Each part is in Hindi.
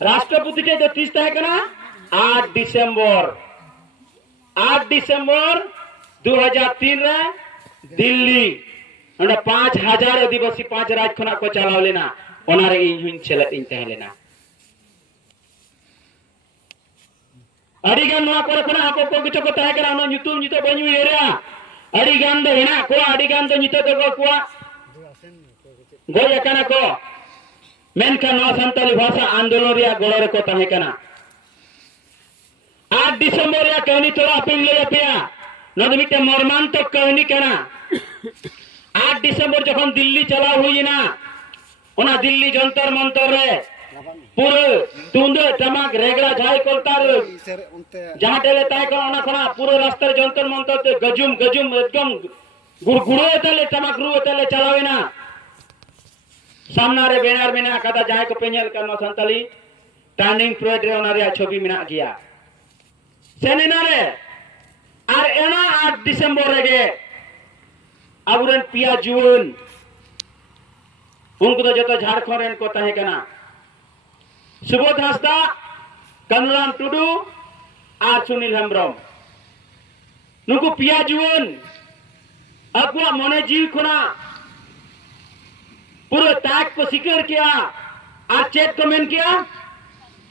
राष्ट्रपति के जो तीस तय करना 8 डिसेम्बर 2003 रे दिल्ली अंडे 5000 आदिवासी 5 राज खना को चलाव लेना ओनारे इन हुइन सेलेद इन तहे लेना अडिगान नोआ करे खना हाको को कितो को तहे करा नो nyutum nyito banyu येरा अडिगान दो हेना को अडिगान दो nyito दो को गोय कना को मेनखान नोआ संताली भाषा आंदोलन रिया गोड़ो रे को तहे कना 8 डिसेम्बर या कहनी थोड़ा अपील ले अपया नदि मिटे मर्मांतक कहनी कना 8 डिसेम्बर जखन दिल्ली चलाव हुई ना ओना दिल्ली जंतर मंतर रे पूरे तुंदे टमाक रेगड़ा जाय कोलतार जहां टेले ताय को ओना खना पूरे रास्ते जंतर मंतर ते गजुम एकदम गुड़गुड़ो तले टमाक रू तले चलावेना सामना रे बेनार मेना कदा जाय को पेñel करनो संताली टर्निंग पॉइंट रे ओना रे छवि मेना गया सेनेना रे आर एना 8 डिसेम्बर रे अबुरन पिया जुन उनको तो जो झारखंड रेन को तहे कना सुबोध हांसदा कनुराम टुडू और सुनील हेम्ब्रम नुकु पिया जुन अकुआ मने जीव खुना पूरे ताक को सिकर किया और चेक को मेन किया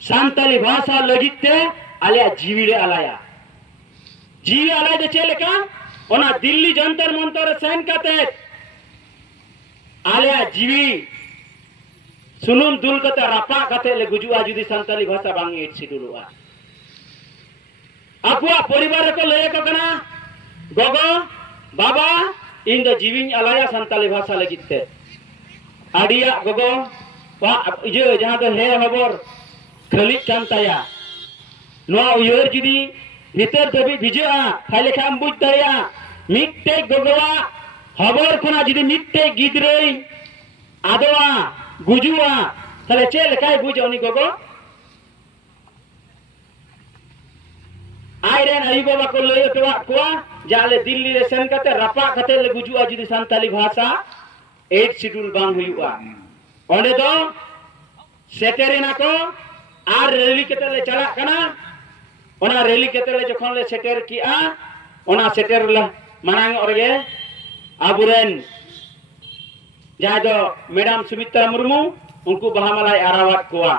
सांताली भाषा लगिते आलिया जीवीले आलाया जीवी आलाय दे चेलेका ओना दिल्ली जंतर मंतर सेन कते आलिया जीवी सुनुम दुल कते रापा कते ले गुजुआ जुदी संताली भाषा बांग एट सिडुलुआ अकुआ परिवार को लय को कना गोगो बाबा इन द जीवी आलाया संताली भाषा लगिते आडिया गोगो वा इजे जहां दो हे हबर खली चांताया नो उयर जुदी भीतर दबी भिजा खाले खाम बुझ दया मिट्टे गोगवा हबर खुना जुदी मिट्टे गिदरई आदवा गुजुआ तले चेल काय बुझोनी गोगो आयरन आई बाबा को लय तो कुआ जाले दिल्ली रे सेन कते रपा कते ले गुजुआ जुदी संताली भाषा 8 शेड्यूल बांग हुआ ओंडे तो सेटेरिना को आर रैली कते ले चला कना ओना रैली केतले जखन ले सेटर किया ओना सेटर ला मानांग ओरगे आबुरेन जहां दो मैडम सुमित्रा मुर्मू उनको बहामलाई आरावात कोआ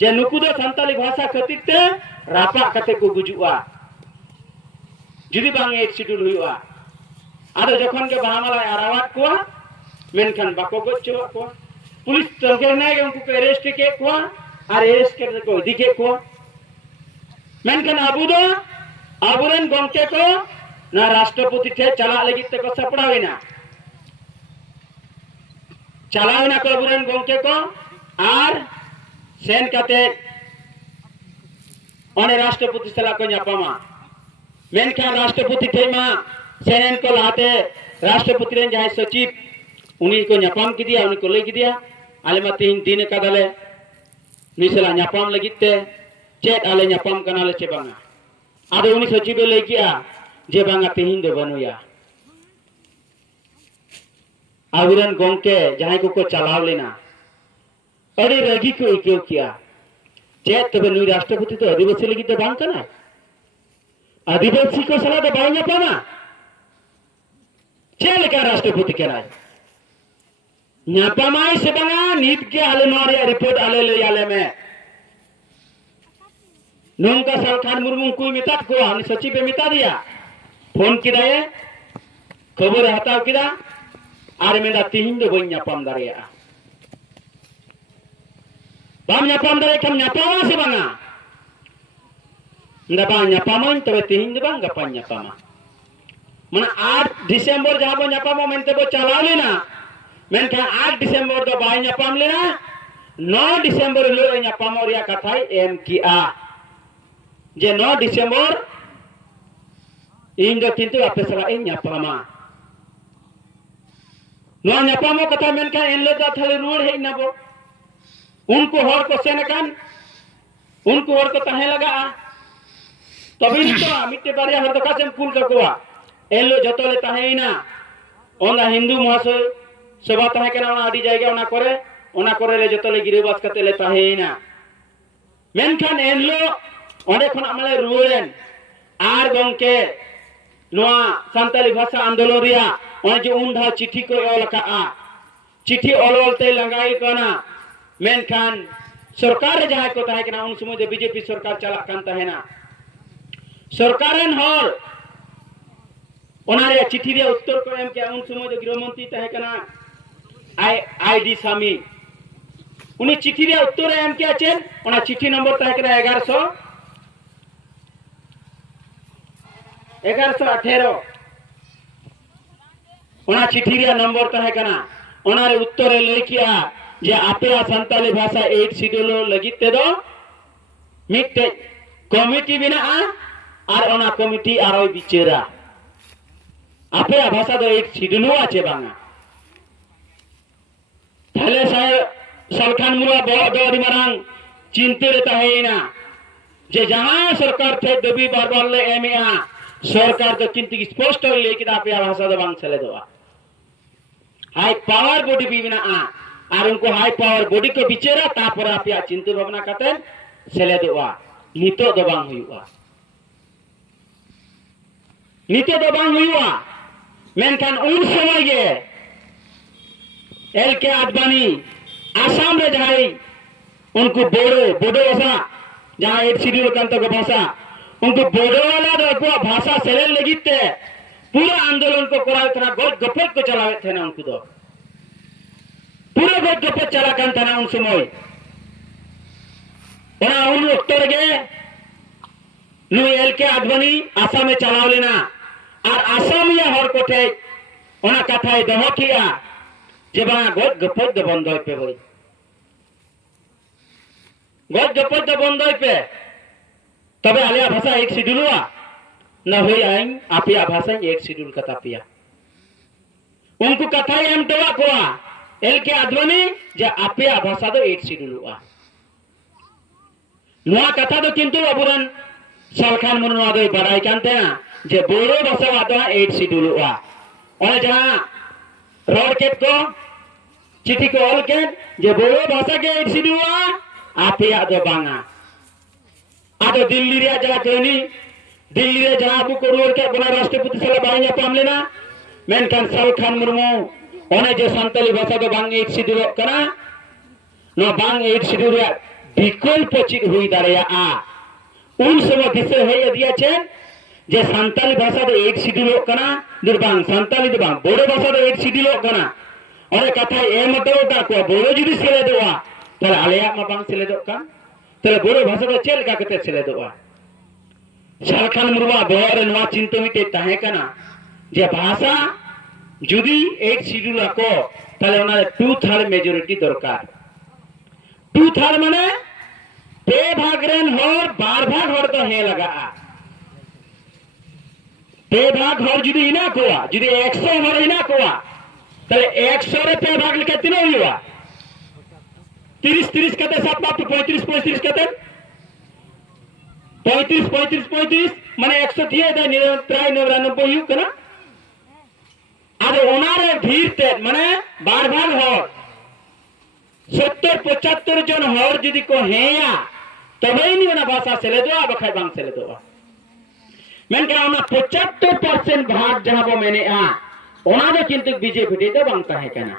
जे नुकु दो संताली भाषा खातिर ते रापा कते को गुजुआ जुदी बांग 8 शेड्यूल हुआ आदो जखन के बहामलाई आरावात कोआ मेनखान बाको गच्चो को पुलिस तलके ने उनको अरेस्ट के कोआ और अरेस्ट के को दिखे को मेनखान आबुरेन गंके को ना राष्ट्रपति थे चला लगी ते को सपड़ावेना चलावेना को आबुरेन गंके को आर सेन कते ओने राष्ट्रपति सला को न्यापामा मेनखान राष्ट्रपति थेमा सेन को लाते राष्ट्रपति रेन जहां सचिव उनी को न्यापाम की दिया उनी को ले की दिया आले मा तीन दिन कदले निसला न्यापाम लगिते चेक आले न्यापाम कनाले चे बांगा आदे उनी सचिव ले किया जे बांगा तेहिन दो बनुया आविरन गोंके जहां को चलाव लेना अरे रगी को क्यों किया चेक तबे नुई राष्ट्रपति तो आदिवासी लगी तो बांग कना आदिवासी को सला तो बांग न्यापामा चेल का राष्ट्रपति करा न्यापामाई से बांगा नीत के आले नोरे रिपोर्ट आले ले आले में नोंका सरखान मुर्मू को मितात को हमने सचिव पे मिता दिया फोन किदा ये खबर हताव किदा आर मेदा तिहिन दो बन न्यापाम दारिया बाम न्यापाम दारे कम न्यापामा से बांगा ndaba न्यापामा तबे तिहिन दो बांगा गपा न्यापामा मन 8 डिसेम्बर जहां बो न्यापामा मेनते बो चला लेना मेनखान 8 डिसेम्बर दो बाय न्यापाम लेना 9 डिसेम्बर लो न्यापामा रिया कथाई एम किया जे 9 डिसेम्बर इन दो किंतु आपे सला इन न्यापामा नो न्यापामा कथा मेनखान इन लो थाले रुड़ है नबो उनको हर को सेनकान उनको हर को तहे लगा तभी तो मिट्टे बारिया हर दका सेम कुल ककोआ एन लो जतो ले तहेना ओना हिंदू महाशय सभा तहे केना ओना आदि जायगा ओना करे रे जतो ले गिरेबास कते ले तहेना मेनखान एनलो ओंडे खना माले रुएन आर गंके नोआ सान्ताली भाषा आंदोलन रिया ओने जो उन धा चिट्ठी को ऑल का चिट्ठी ऑलते लंगाई कना मेनखान सरकार जहां को ताहे कना उन समय बीजेपी सरकार चला कान ताहेना सरकारन हर ओनारे चिट्ठी रे उत्तर को एम के उन समय गृहमंत्री ताहे कना आईडी सामी उनी चिट्ठी रे उत्तर एम के आछेन ओना चिट्ठी नंबर ताहे कना 1118 ओना चिट्ठी रे नंबर ताहे कना ओनारे उत्तर लई किया जे आपे सान्ताली भाषा 8 शिड्यूल लगित ते दो मिटे कमिटी बिना और ओना कमिटी आरोय बिचारा आपे भाषा दो 8 शिड्यूल आछे बांगा थाले सरखान मुरा बड़ी मारांग चिंते रहता है ना जे जहां सरकार थे दबी बार ले एमआ सरकार तो किंतु स्पष्ट लेकिन आपे भाषा दो बांग चले दो हाई पावर बॉडी भी बिना और उनको हाई पावर बॉडी को बिचारा तापर आपे चिंता भावना करते चले दो नितो दो बांग हुआ नितो दो बांग हुआ मेनखान उन समय गे एल के आडवाणी आसाम रे जहाई उनको बोडो भाषा जहां 8 शिड्यूल कांत को भाषा उनको बोडो वाला दो भाषा सेले लगिते पूरा आंदोलन को करा था गज गपत को चलावे थे ना उनको दो पूरा गज गपत चला कान था ना उन समय ओना उन उत्तर गे नु एल के आडवाणी आसाम में चलाव लेना और आसाम या हर कोठे ओना कथाय दहो किया जे बा गज गपत दो बंद पे बोल गज गपत दो बंद पे तबे आलिया भाषा 1 शिड्यूल हुआ न हुई आई आपिया भाषा 1 शिड्यूल कथा पिया उनको कथा एम तो कोआ एल के आडवाणी जे आपिया भाषा दो 8 शिड्यूल हुआ नोआ कथा दो किंतु अबुरन सरखान मुनवा दो बड़ाई कानते ना जे बोरो भाषा आदो 8 शिड्यूल हुआ और जहां रोड केट को चिट्ठी को ऑल के जे बोरो भाषा के 8 शिड्यूल हुआ आपिया दो बांगा आदो दिल्ली रे जरा कहनी दिल्ली रे जहां अबू को रोड के बना राष्ट्रपति साला बाइया पाम लेना मेनखान सरखान मुर्मू ओने जे सान्ताली भाषा दो बांग 8 शिड्यूल कना नो बांग 8 शिड्यूल रे विकल्प चिक हुई दाड़िया उन समय दिसे है दिया छे जे सान्ताली भाषा दो 8 शिड्यूल कना दुर्बांग सान्ताली दो बांग बोडो भाषा दो 8 शिड्यूल कना और कथा ए मतलब का को बोडो जुदी सेले दोआ तले आलिया मा बांग सेले दो का तले बोडो भाषा दो चेल का कते सेले दोआ सरखान मुर्मा बोरे नवा चिंता मिटे ताहे कना जे भाषा जुदी 8 शिड्यूल को तले ओना 2/3 मेजॉरिटी दरकार 2/3 माने पे भाग रेन हर 12 भाग हर तो हे लगा पे भाग हर जुदी इना कोआ जुदी 100 हर इना कोआ तले 100 रे पे भाग लिखे तिनो हुआ 30 कते 7 बाप 35 कते 35 माने 100 थिए दा 99 यु कना आदे ओनारे भीरते माने 12 भाग हर 70-75 जन हर जुदी को हेया तबे नी ओना भाषा सेले दो बखाय बांग सेले दो मेनका ओना 75% भाग जहां बो मैंने ओना दो किंतु बीजेपी दे बांगता है कना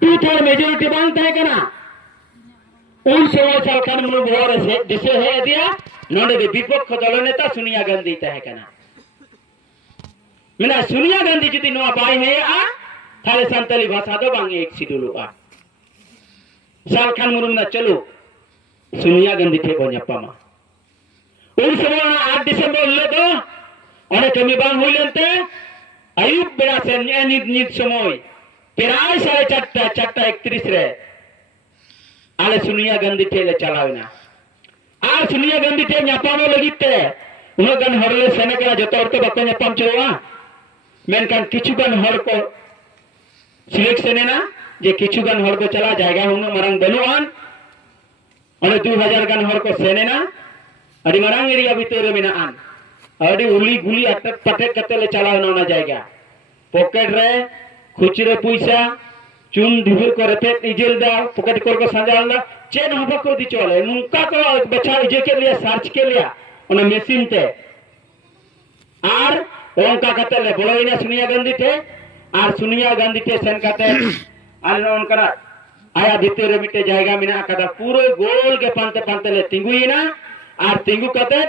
2/3 मेजॉरिटी बांगता है कना उन समय सरकार मुनु बोर से दिसे है दिया नोडे दे विपक्ष दल नेता सोनिया गांधी ताहे कना मेना सोनिया गांधी जुदी नो बाई है थाले सान्ताली भाषा दो बांग 1 शिड्यूल हुआ सरखान मुनु ना चलो सोनिया गांधी थे बन्यापामा उन समय 8 दिसंबर ले दो ओने कमी बांग हुई लेनते आयुब बेड़ा से नित समय प्राय 4:31 रे आले सोनिया गांधी थे चलावना आ सोनिया गांधी थे न्यापामो लगिते उन गन हरले सेने करा जतो हर तो बको न्यापाम चलवा मेनकान किछुगन हर को सिलेक्शन ना जे किछुगन हर को चला जाएगा उन मरंग बनुआन और 2000 गन हर को सेने ना अड़ी मरंग एरिया भीतर में ना आन अड़ी उली गुली अटक पटक कते ले चला ना जाएगा पॉकेट रे खुचरे पैसा चुन ढिबुर को रते इजेल दा पॉकेट को संजाल दा चेन हबा को दी चले नुका को बचा इजे के लिए सर्च के लिए उन मशीन ते आर ओंका कते ले बोलोइना सोनिया गांधी टे आर सोनिया गांधी टे सेन कते आर ओनकरा आया भितर मिटे जायगा मिना कदा पूरे गोल के पांते पांते ले तिंगुइना आर तिंगु कते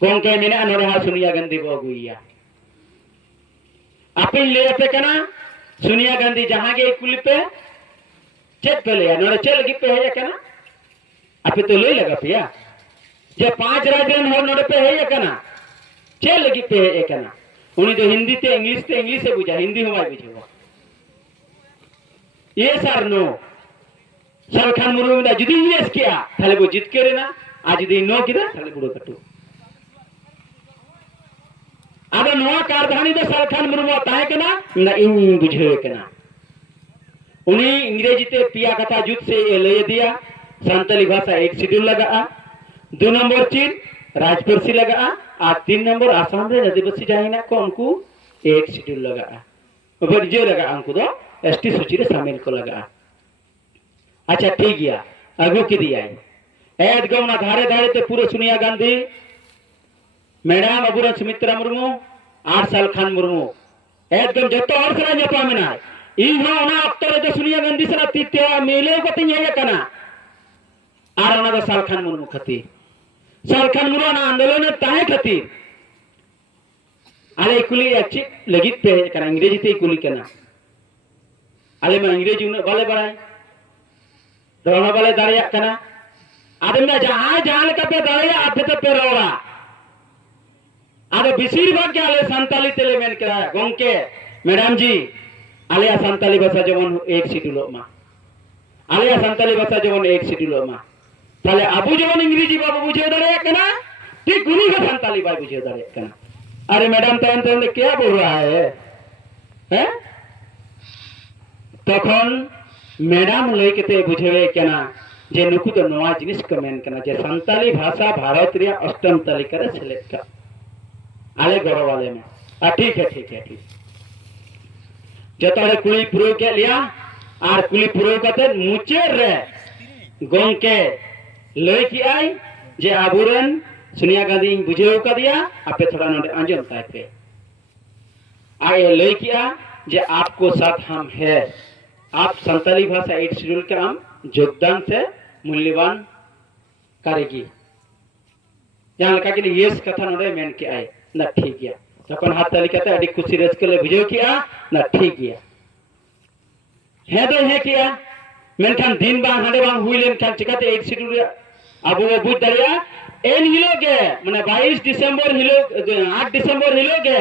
गोंके मिना नोरे हा सोनिया गांधी बगुइया अपे ले पे कना सोनिया गांधी जहां के कुली पे चेक पे ले नोरे चल लगी पे है कना अपे तो ले लगा पिया जे 5 राज्यन हो नोरे पे है कना चल लगी पे है कना उनी तो हिंदी ते इंग्लिश से बुझा हिंदी हो भाई बुझो ये सर नो सरखान मुर्मू दा जुदी यस किया थाले वो जित के ना आज जुदी नो किदा थाले बुड़ो कटू अब नवा कारधानी दो सरखान मुर्मू ताहे कना ना इन बुझे कना उनी अंग्रेजी ते पिया कथा जुत से ये ले दिया संताली भाषा एक शेड्यूल लगा 2 नंबर चीन राजपर्सी लगा और 3 नंबर आसाम रे आदिवासी जाहिना को उनको एक शेड्यूल लगा ऊपर जो लगा उनको तो एसटी सूची रे शामिल को लगा अच्छा ठीक गया अगु की दिया ऐद गौना धारे धारे ते पूरे सोनिया गांधी मैडम अबुरा सुमित्रा मुर्मू 8 साल खान मुर्मू एकदम जतो और सरा जपा मेना इहो ओना अक्तर जो सोनिया गांधी सरा तित्या मिले को तिया कना आर ओना दो साल खान मुर्मू खती साल खान मुर्मू ना आंदोलन ताहे खती आले कुली अच्छी लगित पे कना अंग्रेजी ते कुली कना आले में अंग्रेजी उन्हें बाले बढ़ाए दोनों बाले दाड़िया कना आदमी ना जहां लेकर पे दाड़िया आधे तो पे रोड़ा आधे बिसीर भाग के आले संताली तेले में करा गोंके मैडम जी आले संताली भाषा जवन एक शेड्यूल मा आले संताली भाषा जवन एक शेड्यूल मा ताले अबू जवन अंग्रेजी बाबू बुझे दाड़िया कना ठीक गुनी का संताली बाई बुझे दाड़िया कना अरे मैडम तैन क्या बोल रहा है हैं तखन मैडम लई केते बुझेवे कना जे नुकु तो नवा जिनिस को मेन कना जे संताली भाषा भारत रे अष्टम तालिका रे सिलेक्ट का आले गरो वाले में ठीक है जतरे कुली प्रो के लिया आर कुली प्रो कते मुचेर रे गोंके लई की आई जे आबुरन सोनिया गांधी बुझेव का दिया आपे थोड़ा नोटे अंजम ताय पे आए लई किया जे आपको साथ हम है आप संताली भाषा 8 शेड्यूल के हम योगदान से मूल्यवान करेगी जहां लगा कि ये कथा नोड़े मेन के आए ना ठीक गया तपन हाथ तालिका ते अडी खुशी रस के ले बुझेव किया ना ठीक गया है दो है किया मेनखान दिन बा हाडे बा हुई लेन खान चिकाते 8 शेड्यूल अब वो बुझ दरिया एन हिलो के माने 22 दिसंबर हिलो 8 दिसंबर हिलो के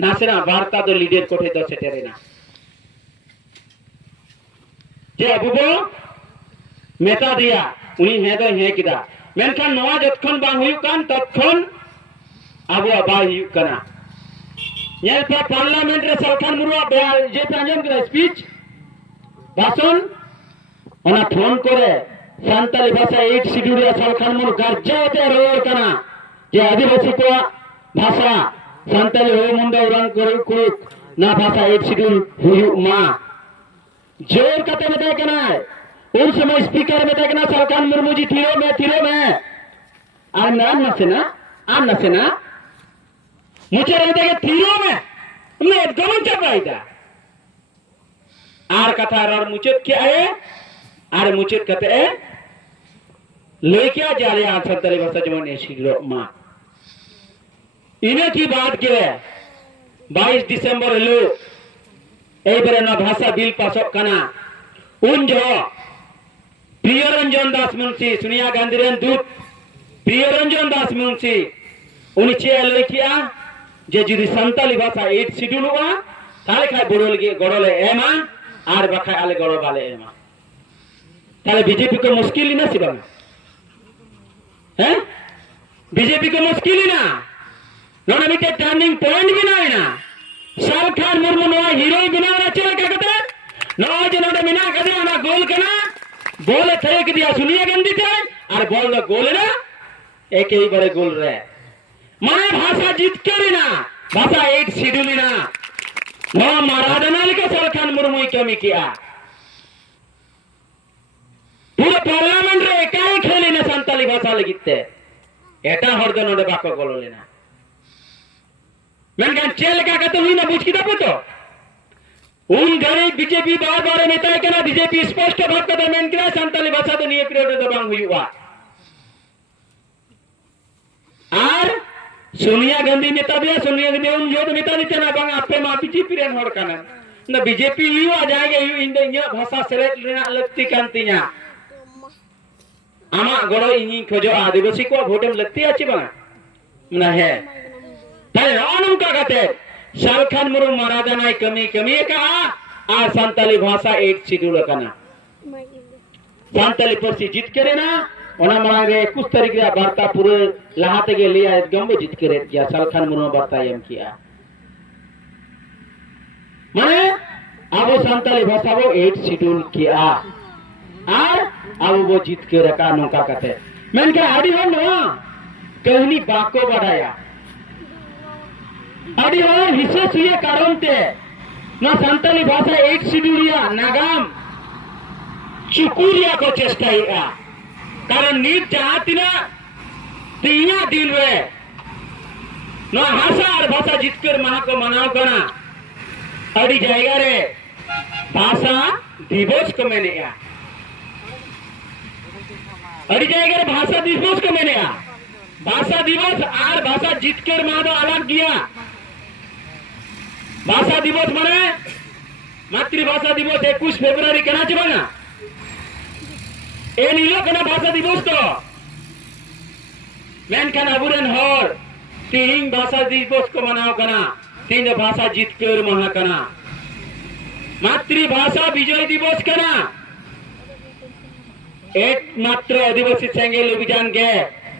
नासेना वार्ता दो लीडर कोठे दो सेटेरेना जे अबुबो मेता दिया उनी है दो है किदा मेनखान नवा जतखन बांग हुई कान ततखन अब बा हुई कना ये पे पार्लियामेंट रे सरखान मुरुआ जे पे अंजम के स्पीच भाषण ओना फोन करे संताली भाषा 8 शेड्यूल रे सरखान मुरु गर्जते रोल कना जे आदिवासी को भाषा संताली हो मुंडा उरान करे कुक ना भाषा 8 शेड्यूल हुई मा जोर कते बताए कना उस समय स्पीकर बताए कना सरखान मुर्मू जी थिरो में आ नाम नसे ना मुझे रहते के थिरो में हमने एकदम चपाईदा आर कथा और मुचेत क्या है आर मुचेत कहते हैं लेकिया जा रहे हैं संताली भाषा जवन ऐसी माँ इन्हें की बात के 22 दिसंबर लो एबरे ना भाषा बिल पास कना उन जो प्रियरंजन दास मुंशी सोनिया गांधी रेन दूत प्रियरंजन दास मुंशी उनी चे लेकिया जे जुदी संताली भाषा 8 शेड्यूल हुआ ताले खाय बोरोल के गड़ोले एमा आर बखाय आले गड़ो वाले एमा ताले बीजेपी को मुश्किल ही ना सिबा हैं बीजेपी को मुश्किल ही ना नोना मिटे टर्निंग पॉइंट भी ना है ना सरखान मुर्मू नवा हीरो बनाना चल का कहते नवा जे नोडे मिना कदे ना गोल कना बोले थे कि दिया सोनिया गांधी थे और बोल गोल ना एक ही बड़े गोल रहे मैं भाषा जीत के ना भाषा 8 शेड्यूल ना नवा मारादना लेके सरखान मुर्मू कमी किया पूरा पार्लियामेंट रे एकाई खेली ना संताली भाषा लगिते एटा हर दो नोडे बाको बोलो लेना मेनकान चेल का कहते हुई ना बुझ की दबो तो उन घरे बीजेपी बार बार नेता है ना बीजेपी स्पष्ट भाग कहते मेन किना संताली भाषा तो निये पीरियड तो बांग हुई हुआ आर सोनिया गांधी नेता भी सोनिया गांधी उन जो नेता दी चना बांग आपे मा बीजेपी रेन हर काना ना बीजेपी यू आ जाएगा यू इन इन भाषा सेलेक्ट लेना लगती कांतिया आमा गड़ो इन खोजो आदिवासी को वोट में लगती अच्छी बांग ना है ताले रानुम का कहते शालखान मुर्मू मारादाना कमी कमी का आर संताली भाषा 8 शेड्यूल करना संताली परसी जीत करे ना ओना मांगे कुछ तरीके का वार्ता पूरे लहाते के लिए गंभीर जीत करे किया शालखान मुर्मू वार्ता एम किया माने अब संताली भाषा वो 8 शेड्यूल किया आर अब वो जीत के रखा नौका कहते मैंने कहा आड़ी हो ना कहनी बाको बढ़ाया अड़ी हो हिस्से सुये कारण ते ना संताली भाषा 8 शेड्यूलिया नागाम चुकुरिया को चेष्टा हिया कारण नीट चाहती ना तीना दिन रे ना भाषा और भाषा जीतकर महा को मनाओ करना अड़ी जाएगा रे भाषा दिवस को मैंने या अड़ी जाएगा रे भाषा दिवस को मैंने या भाषा दिवस और भाषा जीतकर महा तो अलग किया भाषा दिवस माने मातृभाषा दिवस 21 फेब्रुआरी केना चबना ए नीलो केना भाषा दिवस तो मेनखान अबुरेन हर तीन भाषा दिवस को मनाओ कना तीन भाषा जीतकर महा कना मातृभाषा विजय दिवस कना एक मात्र आदिवासी सेंगेल अभियान के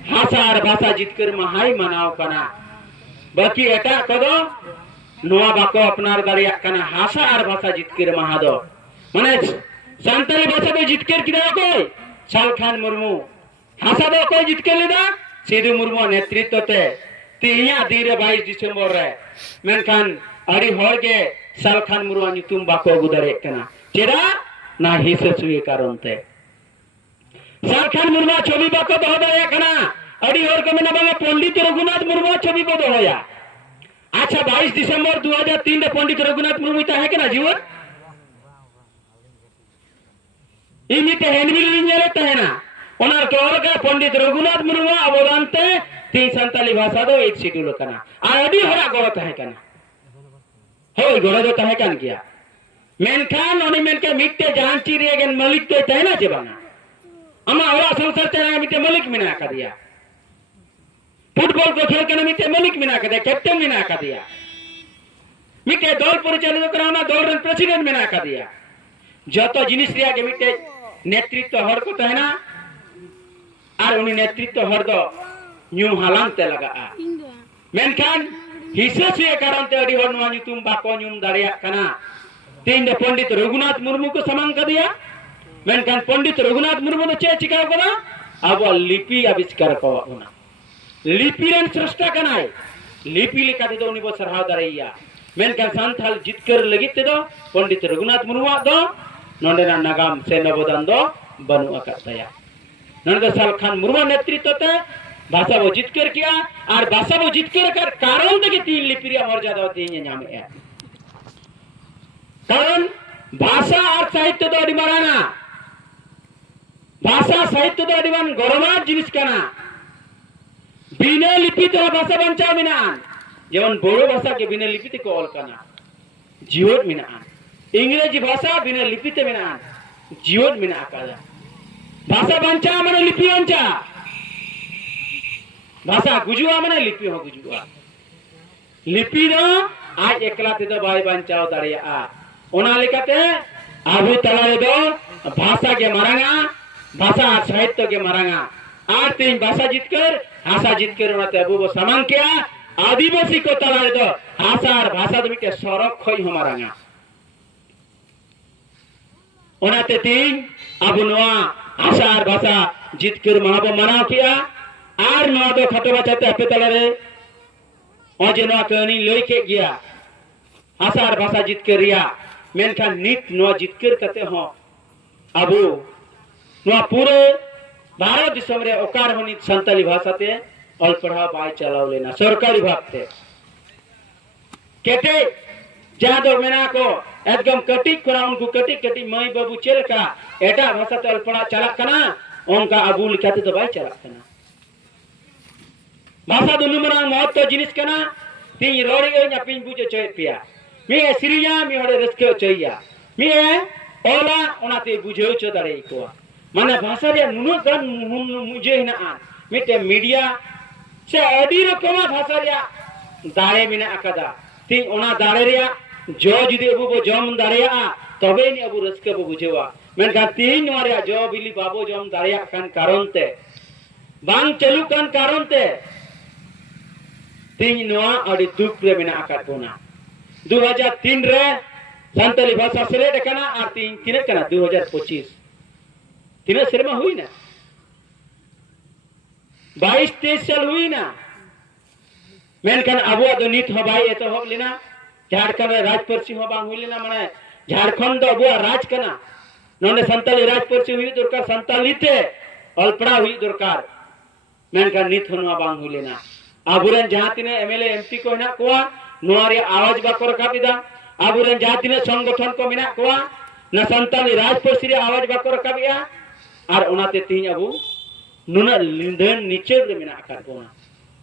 भाषा और भाषा जीतकर महाई मनाओ कना बाकी एटा कदो नोआ बाको अपनार दाड़िया कना भाषा और भाषा जीतकर महा दो माने संताली भाषा दो जीतकर किदा कोई शालखान मुर्मू भाषा दो कोई जीतकर लेदा सिद्धू मुर्मू नेतृत्व ते तीया दिन 22 दिसंबर रे मेनखान अड़ी हर के शालखान मुर्मू नितुम बाको गुदरे कना चेदा ना हिसे सुये कारण ते शालखान मुर्मू छवि बाको दो दाड़िया कना अड़ी हर के मेना बांगा पंडित रघुनाथ मुर्मू छवि को दोया अच्छा 22 दिसंबर 2003 रे पंडित रघुनाथ मुर्मू है के ना जीवन इनिते हेनबिल इंजरे तहना ओनार केवल का पंडित रघुनाथ मुर्मू अवदानते तीन संताली भाषा दो 8 शेड्यूल कना आडी हरा गड़त है कना होय गड़ो दो तहे कान किया मेनखान ओनी मेनके मिट्टे जानची रेगन मलिक ते तहना जेबाना अमा ओरा संसार ते मिट्टे मलिक मिना का दिया फुटबॉल को खेल के मिट्टे मलिक मिना का दिया कैप्टन मिना का दिया मिट्टे दौड़ परिचालित कराना दौड़ रन प्रेसिडेंट मिना का दिया जतो जिनिस रिया के मिट्टे नेतृत्व हर को तहना और उनी नेतृत्व हर दो न्यू हालांग ते लगा मेनखान हिस्से से कारण ते अड़ी हर नुआ तुम बाको न्यूम दाड़िया कना तीन दे पंडित रघुनाथ मुर्मू को समांग कर दिया मेनखान पंडित रघुनाथ मुर्मू ने चे चिकाओ कना अब लिपि आविष्कार को होना लिपि रन सृष्टा कना लिपि लेका दे दो उनी बो सरहाव दाड़िया मेनखान संथाल जितकर लगित दो पंडित रघुनाथ मुर्मू दो नोंडेना नागाम से नवोदान दो बनु अकतया नंद शालखान मुर्मू नेतृत्व ते भाषा वो जितकर किया और भाषा वो जितकर कर कारण तक तीन लिपिरिया मर्यादा तीन नामे कारण भाषा और साहित्य तो अड़ी माराना भाषा साहित्य तो अड़ी मान गौरवनाथ जिनिस कना बिना लिपि तो भाषा बंचा मिना जेवन बोड़ो भाषा के बिना लिपि ते को ऑल कना जीवोट मिना इंग्रेजी भाषा बिना लिपि ते मिना जीवोट मिना काला भाषा बंचा माने लिपि बंचा भाषा गुजुआ माने लिपि हो गुजुआ लिपि दो आज एकला ते दो बाय बंचाओ दाड़िया ओना लेकाते आबू तलारे दो भाषा के मारांगा भाषा साहित्य के मारांगा आर तीन भाषा जीतकर भाषा जीतकर ओनाते आबू वो समान किया आदिवासी को तलारे दो भाषा और भाषा दो मिटे सरक खोई हमारांगा ओनाते तीन आबू नोआ भाषा और भाषा जीतकर महाबो मनाव किया आर नोआ दो खतो बचाते अपे तलारे ओजे नोआ कहनी लई के गया आसार भाषा जितकर मेनखान नित नोआ जितकर कते हो अबू नोआ पूरे भारत दिसम रे ओकार हो नित संताली भाषा ते ऑल पढ़ा बाय चलाव लेना सरकारी भाग ते केते जहाँ दो मेना को एकदम कटिक करा उनको कटिक कटिक मई बाबू चल का एटा भाषा ते ऑल पढ़ा चला कना उनका अबू लिखाते तो बाय चला कना भाषा दो नुमरा महत्व जिनिस कना तीन रोड़ी या पिन बुझे चोय पिया मी सिरिया मी होड़े रस्के चोया मी ओला ओनाते बुझे चो दाड़े को माने भाषा रे नुनु गन मुझे हिना आ मिटे मीडिया से अडी रकमा भाषा रे दाड़े मिना अकदा ती ओना दाड़े रे जो जुदी अबू बो जम दाड़ेया तबे नि अबू रस्के बो बुझेवा मेनका तीन नोरिया जो बिली बाबो जम दाड़ेया कान कारण ते बांग चलू कान कारण ते तीन नोआ अडी दुख रे मिना अकद बोना 2003 रे संताली भाषा सेलेक्ट कना और तीन तिने कना 2025 तिने शर्मा हुई ना 22-23 साल हुई ना मेनखान अबुआ दो नित हो भाई एतो हो लेना झारखंड रे राजपरसी हो बांग हुई लेना माने झारखंड दो अबुआ राज कना नोने संताली राजपरसी हुई दरकार संताली ते अल्पड़ा हुई दरकार मेनखान नित होना बांग हुई लेना अबुरन जहां तिने एमएलए एमपी को ना कोआ नोआरे आवाज बाको रखाबिदा अबुरन जहां तिने संगठन को मिना कोआ ना संताली राजपरसी रे आवाज बाको रखाबिया और ओनाते तीन अबू नुना लिंदन नीचे रे मिना आकार बोना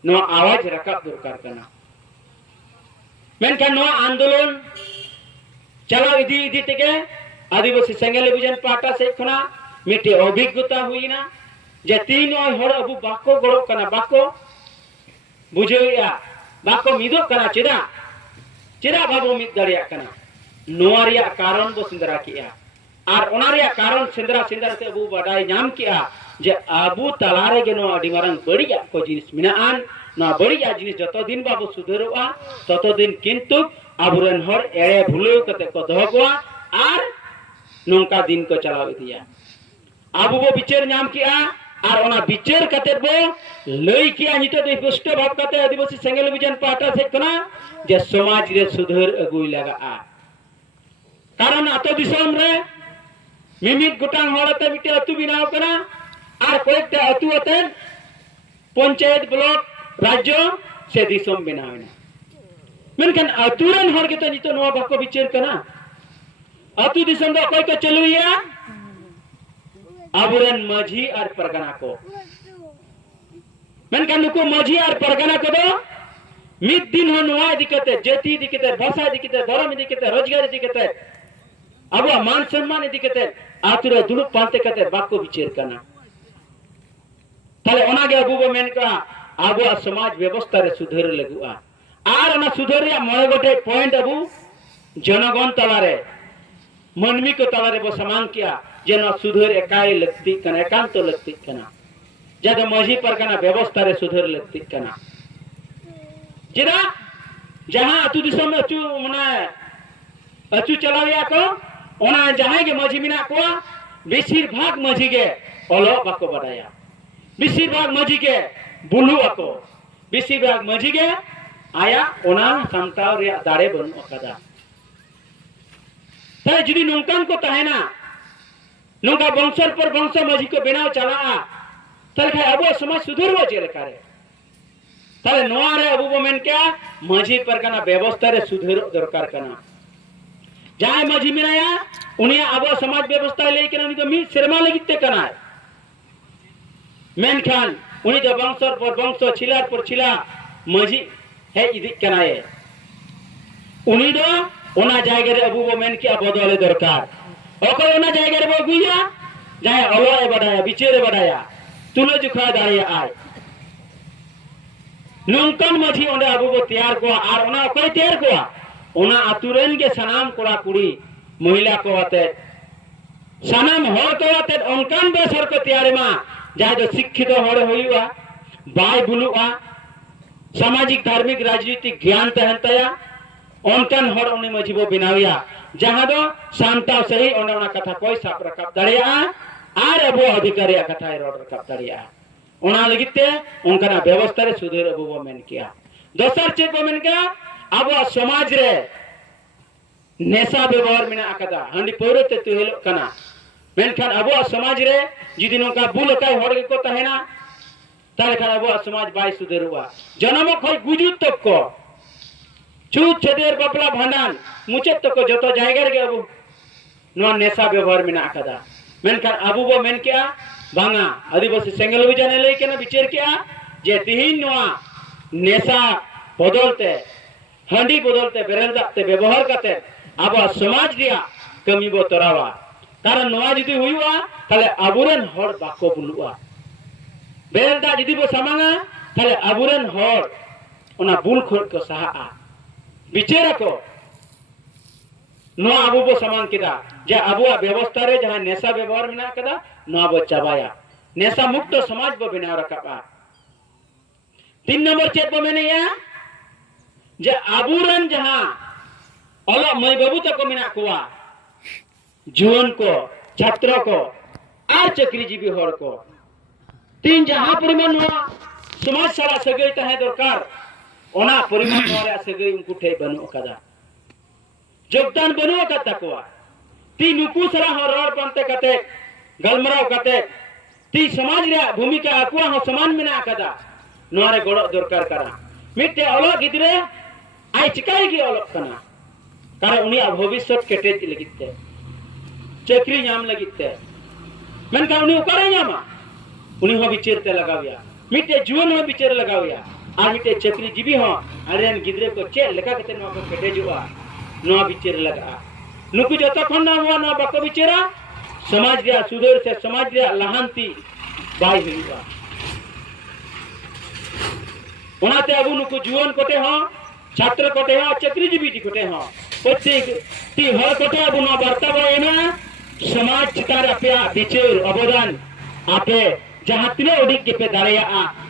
नो आवाज रकाब दरकार कना मेनखान नो आंदोलन चला इदी इदी तेगे आदिवासी सेंगेल विजन पाटा से खना मिटे अभिज्ञता हुईना जे तीन हर अबू बाको गड़ो कना बाको बुझेया बाको मिदो कना चिरा चिरा बाबू मिद दरिया कना नोरिया कारण बो सिंदरा किया और ओनारिया कारण सिंदरा सिंदरा ते अबू बडाई नाम किया जे अबू तलारे गे नो अडी मारंग बड़िया को जिनिस मिनाआन ना बड़िया जिनिस जतो दिन बाबू सुधरवा ततो दिन किंतु अबुरन हर एड़े भुले कते को दोगवा और नोंका दिन को चलाव दिया अबू बो बिचार नाम किया और ओना बिचार कते बो लई किया नितो दे पुष्ट भाव कते आदिवासी सेंगेल विजन पाटा से कना जे समाज रे सुधर अगुई लगा आ कारण अतो दिसम रे मिमित गुटांग हड़ते मिटे अतु बिनाव कना और कोईते अतु अतन पंचायत ब्लॉक राज्य से दिसम बनावेना मेनखान अतुरन हर के तो नितो नवा बाको बिचार कना अतु दिसम दो कोई को चलुया अबुरन माझी और परगना को मेनखान नुको माझी और परगना को दो मिद दिन हो नवा दिकते जाति दिकते भाषा दिकते धर्म दिकते रोजगार दिकते अब मान सम्मान दिकते आतुरे दुलुप पांते कते बाको विचार करना ताले ओनागे अबुबो मेन का आबो समाज व्यवस्था रे सुधर लगुआ आर ना सुधर या मय गोटे पॉइंट अबु जनगण तलारे मनमी को तलारे बो समान किया जेना सुधर एकाई लगती कना एकांत लगती कना जद मजी पर कना व्यवस्था रे सुधर लगती कना जेना जहां अतु दिसम अतु मने अतु चलाविया को ओना जहां के मजी मिना को बेसिर भाग मजी के ओलो बाको बडाया बेसिर भाग मजी के बुलु अको बेसिर भाग मजी के आया ओना संताव रे दाड़े बन अकदा ताई जुदी नोंकान को तहेना नोंका वंशर पर वंश मजी को बनाव चला ताले खाय अबो समाज सुधरवा जे करे ताले नोआ रे अबो मेन क्या मजी पर कना व्यवस्था रे सुधर दरकार कना जाय मजी मिनाया उनिया अबो समाज व्यवस्था लेके उनी तो मी शर्मा लगिते कना मेनखान उनी जो वंशर पर वंश छिलार पर छिला मजी है इदी कनाए उनी दो ओना जायगा रे अबू बो मेन क्या बदले दरकार ओको ओना जायगा रे बो गुया जाय अलोए बडाया बिचेरे बडाया तुलो जुखा दाड़िया आय नोंकन मजी ओंडे अबू बो तैयार को आर ओना कोई तैयार को ओना आतुरेन के सनाम कोड़ा कुड़ी महिला को आते सनाम हर को आते ओनकान बेसर को तैयार मा जाय जो शिक्षित हर होयुआ बाय बुलुआ सामाजिक धार्मिक राजनीतिक ज्ञान तहनतया ओनकान हर ओने मजी बो बनाविया जहां दो शांता सही ओने ओना कथा कोई साप रकाब दाड़िया आर अबो अधिकारी कथा रोड रकाब दाड़िया ओना लगिते उनका व्यवस्था रे सुधर अबो बो मेन किया दोसर चीज बो मेन किया अब समाज रे नेशा व्यवहार में आकदा हांडी पौरे ते तुहेलो कना मेनखान अबो समाज रे जुदी नोका बुल काय हड़ के को तहेना ताले खान अबो समाज बाय सुधेरुआ जन्म खय गुजु तक को छूत छेदेर बपला भांडान मुचे तक को जतो जायगा रे अबो नोआ नेशा व्यवहार में आकदा मेनखान अबो बो मेन क्या बांगा आदिवासी सेंगल विजाने लई केना विचार क्या जे तिहिन नोआ नेशा बदलते हांडी बदलते बेरेल दाते व्यवहार करते अब समाज रिया कमी बो तरावा कारण नोआ जुदी हुआ ताले अबुरेन हर बाको बुलुआ बेरेल दा जुदी बो सामांगा ताले अबुरेन हर ओना बुल खोल को सहा विचार को नोआ अबु बो सामान किदा जे अबुआ व्यवस्था रे जहां नेशा व्यवहार मेना कदा नोआ बो चाबाया नेशा मुक्त समाज बो बनाव रखा 3 नंबर चेक बो मेनेया जे अबुरन जहां ओलो मई बाबू तक मेना कुआ जुवन को छात्र को और चक्रीजीवी हर को 3 जहां परिमाण नोआ समाज सारा सगई तहे दरकार ओना परिमाण नोआ सगई उनको ठे बनु कदा योगदान बनु कदा कुआ 3 नुकु सरा हर पंते कते गलमराव कते 3 समाज रे भूमिका अकुआ हो समान मेना कदा नोरे गोड़ो दरकार करा मिटे ओलो गिदरे आई चिकाई की ओलो कना कारण उनी भविष्य केटेज लगिते चक्री नाम लगिते मेनका उनी उकारे नामा उनी हो विचारते लगाविया मिटे जीवन हो विचार लगाविया आ मिटे चक्री जीवी हो आरेन गिदरे को चे लेका कते नो को केटेजुआ नो विचार लगा नुकु जतो खन ना हुआ नो बको विचारा समाज रे सुधर से समाज रे लहांती बाई हुआ ओनाते अबु नुकु जीवन कोटे हो छात्र कोटे हो चक्रीजीवी कोटे हो प्रत्येक ती हर कोटे अबु नो वार्ता बना समाज चितार अपे विचार अवदान आपे जहां तिने उडिक के पे दाड़िया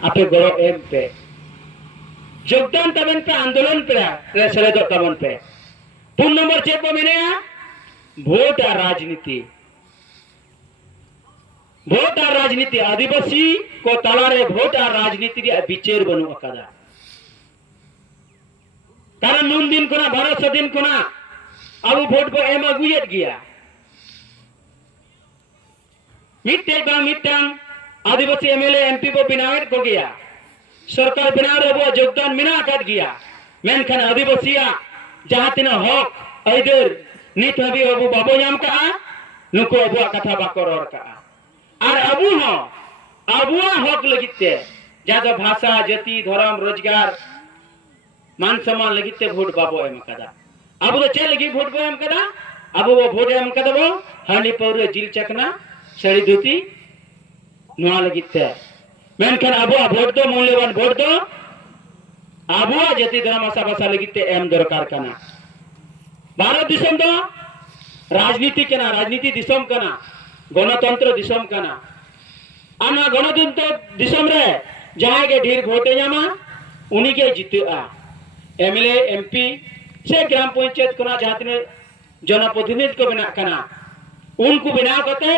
आपे गरो एम पे योगदान तबन पे आंदोलन पे सेलेदो तबन पे 3 नंबर चेक बो मेने वोट और राजनीति आदिवासी को तलारे वोट और राजनीति रे विचार बनु अकादा कारण नुन दिन कोना 1200 दिन कोना अब वोट को एम अगुयत गया मिट्टे आदिवासी एमएलए एमपी को बिनावेट को गया सरकार बिना रे वो योगदान मिना काट गया मेनखान आदिवासिया जहां तिना हक आइदर नित हबी अबु बाबो नाम का नुको अबुआ कथा बाको रोर का और अबु हो अबुआ हक लगिते जादो भाषा जाति धर्म रोजगार मान सम्मान लगिते वोट बाबो एम कदा अब तो चे लगी वोट बो एम कदा अब वो वोट एम कदा बो हांडी पौरे जिल चकना सड़ी धोती नोआ लगिते मेनखान अबुआ वोट दो मूल्यवान वोट दो अबुआ जाति धर्म आशा भाषा लगिते एम दरकार कना भारत दिसम दो राजनीति कना राजनीति दिसम कना गणतंत्र दिसम कना आना गणतंत्र दिसम रे जहां के ढेर वोटे जामा उनी के जितआ एमएलए एमपी से ग्राम पंचायत कना जहां तिने जनप्रतिनिधि को बना कना उनको बिना करते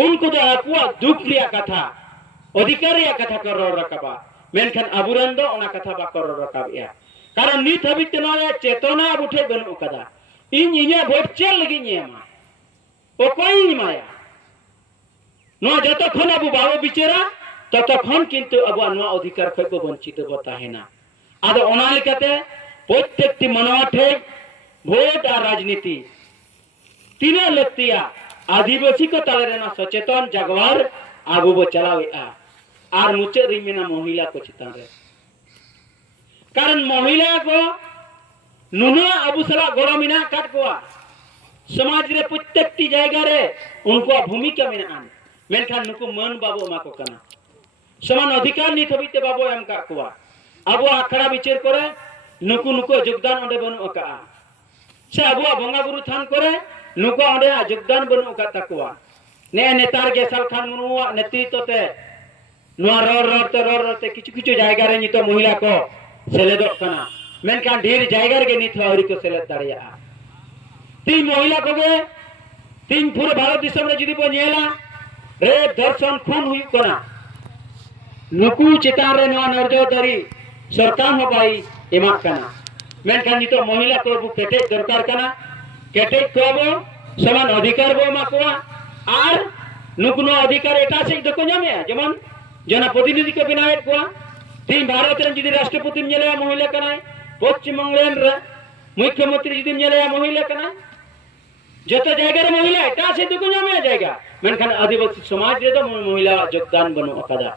उनको तो अकुआ दुख लिया कथा अधिकार या कथा कर रखबा मेनखान अबुरन दो ओना कथा बा कर रखबिया कारण नित हबित नोया चेतना उठे बनु कदा इन इने वोट चल लगी नेमा ओ कोई माया नो जतो खन अबु बाबो बिचेरा ततो खन किंतु अबु नो अधिकार खय को वंचित बता है ना आदो ओना लेकाते प्रत्येकटी मनवा ठे वोट और राजनीति तीने लतिया आदिवासी को ताले ना सचेतन जगवार आगु बो चलावेआ और मुचे रिमेना महिला को चितान रे कारण महिला को नुनुआ अबु सला गोरा मिना काट कोआ समाज रे प्रत्येकटी जायगा रे उनको भूमिका मेना आन मेनखान नुको मन बाबो मा को कना समान अधिकार नि थबिते बाबो एम का कोआ अबु आखड़ा विचार करे नुको नुको योगदान ओंडे बनु का से अबु बंगा गुरु थान करे नुको ओंडे योगदान बनु का तकवा ने नेतार के साल खान मुनुआ नेतृत्व ते नोआ रोरते किछु किछु जायगा रे नितो महिला को सेलेदो कना मेनखान ढेर जायगा रे नित हरि को सेलेद दाड़िया 3 महिला को गे 3 पूरे भारत दिसम रे जुदी बो नेला रे दर्शन खून हुई कना नुकु चितान रे नोआ नर्जोदारी सरकार हो भाई एमा कना मेनखान नितो महिला को बु पेटे दरकार कना केटे को समान अधिकार बो एमा कोआ और नुकनो अधिकार एटा से दको नामे जेमन जना प्रतिनिधि को बनाएत कोआ तीन भारत रे जुदी राष्ट्रपति नेले महिला कनाय पश्चिम बंगाल रे मुख्यमंत्री जुदी नेले महिला कनाय जतो जायगा रे महिला एटा से दको नामे जायगा मेनखान आदिवासी समाज रे तो महिला योगदान बनो अकादा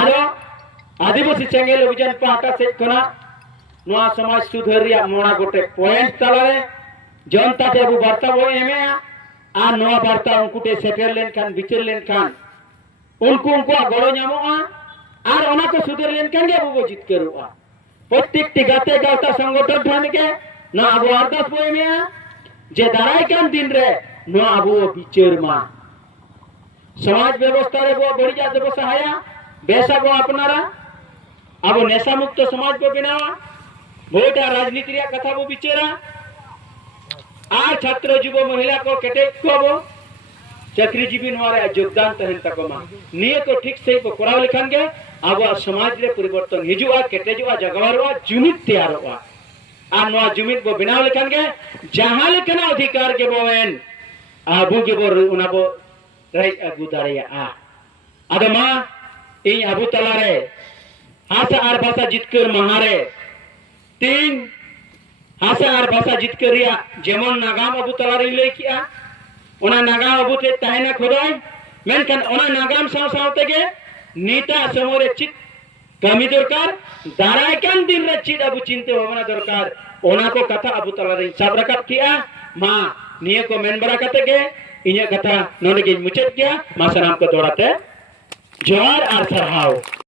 आरो आदिवासी चेंगेल अभियान पाटा से कना नोआ समाज सुधार रिया मोना गोटे पॉइंट तलारे जनता ते अबु वार्ता बो एमे आ नोआ वार्ता उनको ते सेटल लेन खान विचार लेन खान उनको गड़ो नामोआ और ओना को सुधार लेन खान गे अबु जित करूआ प्रत्येक टी गाते गावता संगठन ठान के ना अबु अरदास बो एमे जे दाराय कान दिन रे नोआ अबु विचार मा समाज व्यवस्था रे बो बढ़िया देबो सहाया बेसा बो अपनारा अब नेशा मुक्त समाज को बनावा वोटा राजनीति रे कथा बो विचारा आ छात्र युवा महिला को केटे को चाकरीजीवी नोरे योगदान तहन तकमा निये को ठीक सही को कोराव लिखान के अब समाज रे परिवर्तन हिजुआ केटेजुआ जगवारवा जुमित तैयारवा आ नोआ जुमित बो बनाव लिखान के जहां लेकना अधिकार के बोवेन आबू के बो उना बो रही अगु दारिया आ अदमा इन अबु तलारे हासा आर भाषा जितकर महारे तीन हासा आर भाषा जितकर रिया जेमन नागाम अबु तलारे लई किया ओना नागाम अबु ते ताइना खोदाय मेनखान ओना नागाम साव साव तेगे नीता समोरे चित कमी दरकार दाराय कान दिन रे चित अबु चिंते होना दरकार ओना को कथा अबु तलारे सब रकब किया मा निये को मेन बरा कतेगे इnya कथा नोने के मुचत किया मा सनाम को दोड़ाते जोहार आर सरहाव।